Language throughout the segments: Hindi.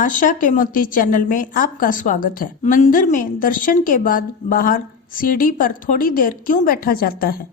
आशा के मोती चैनल में आपका स्वागत है। मंदिर में दर्शन के बाद बाहर सीढ़ी पर थोड़ी देर क्यों बैठा जाता है?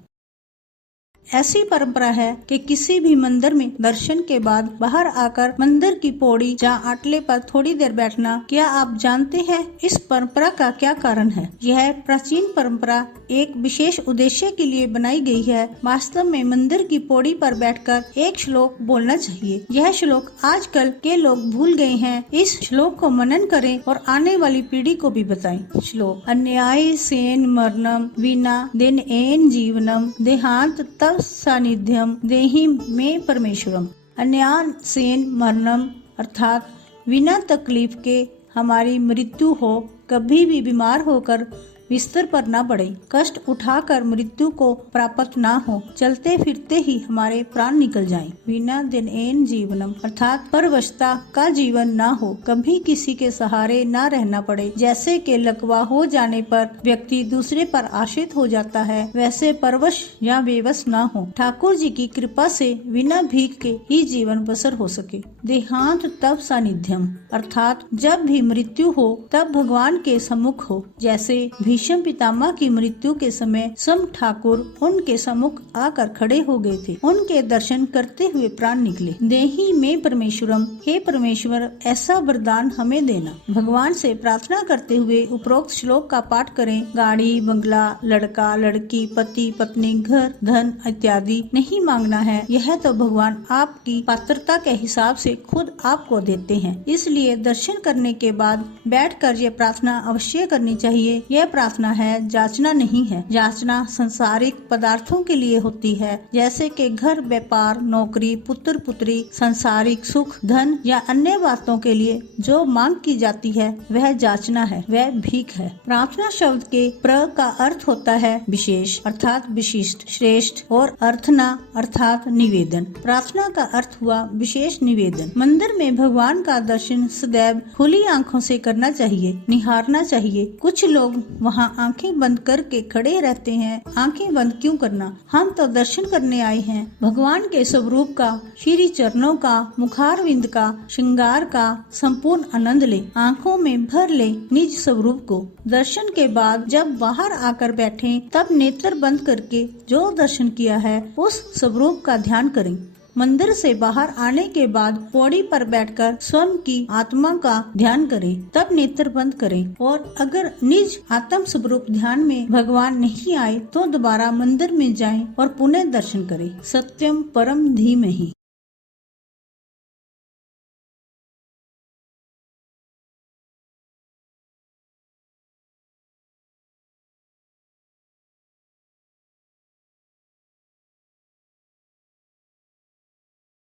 ऐसी परंपरा है कि किसी भी मंदिर में दर्शन के बाद बाहर आकर मंदिर की पौड़ी या आटले पर थोड़ी देर बैठना, क्या आप जानते हैं इस परंपरा का क्या कारण है? यह प्राचीन परंपरा एक विशेष उद्देश्य के लिए बनाई गई है। वास्तव में मंदिर की पौड़ी पर बैठकर एक श्लोक बोलना चाहिए। यह श्लोक आजकल के लोग भूल गए हैं। इस श्लोक को मनन करें और आने वाली पीढ़ी को भी बताएं। श्लोक: अन्याय सेन मरणम विना दिन एन जीवनम देहांत तव सानिध्यम देहि में परमेश्वरम। अन्याय सेन मरणम अर्थात बिना तकलीफ के हमारी मृत्यु हो, कभी भी बीमार होकर बिस्तर पर न पड़े, कष्ट उठाकर मृत्यु को प्राप्त ना हो, चलते फिरते ही हमारे प्राण निकल जाएं। बिना दिन एन जीवनम अर्थात परवशता का जीवन ना हो, कभी किसी के सहारे ना रहना पड़े। जैसे कि लकवा हो जाने पर व्यक्ति दूसरे पर आश्रित हो जाता है, वैसे परवश या बेबस ना हो। ठाकुर जी की कृपा से बिना भीख के ही जीवन बसर हो सके। देहांत तब सानिध्यम अर्थात जब भी मृत्यु हो तब भगवान के सम्मुख हो। जैसे भीष्म पितामह की मृत्यु के समय सम ठाकुर उनके सम्मुख आकर खड़े हो गए थे। उनके दर्शन करते हुए प्राण निकले। देहि में परमेश्वरम, हे परमेश्वर ऐसा वरदान हमें देना। भगवान से प्रार्थना करते हुए उपरोक्त श्लोक का पाठ करें। गाड़ी, बंगला, लड़का, लड़की, पति, पत्नी, घर, धन इत्यादि नहीं मांगना है। यह तो भगवान आपकी पात्रता के हिसाब से खुद आपको देते हैं। इसलिए दर्शन करने के बाद बैठकर ये प्रार्थना अवश्य करनी चाहिए। यह प्रार्थना है, जांचना नहीं है। जांचना संसारिक पदार्थों के लिए होती है, जैसे कि घर, व्यापार, नौकरी, पुत्र पुत्री, सांसारिक सुख, धन या अन्य बातों के लिए जो मांग की जाती है वह जांचना है, वह भीख है। प्रार्थना शब्द के प्र का अर्थ होता है विशेष अर्थात विशिष्ट, श्रेष्ठ और अर्थना अर्थात निवेदन। प्रार्थना का अर्थ हुआ विशेष निवेदन। मंदिर में भगवान का दर्शन सदैव खुली आंखों से करना चाहिए, निहारना चाहिए। कुछ लोग वहाँ आंखें बंद करके खड़े रहते हैं। आंखें बंद क्यों करना? हम तो दर्शन करने आए हैं। भगवान के स्वरूप का, श्री चरणों का, मुखारविंद का, श्रृंगार का संपूर्ण आनंद ले। आंखों में भर ले निज स्वरूप को। दर्शन के बाद जब बाहर आकर बैठें, तब नेत्र बंद करके जो दर्शन किया है उस स्वरूप का ध्यान करें। मंदिर से बाहर आने के बाद पौड़ी पर बैठकर स्वयं की आत्मा का ध्यान करें, तब नेत्र बंद करें। और अगर निज आत्म स्वरूप ध्यान में भगवान नहीं आए तो दोबारा मंदिर में जाएं और पुनः दर्शन करें। सत्यम परम धीमहि।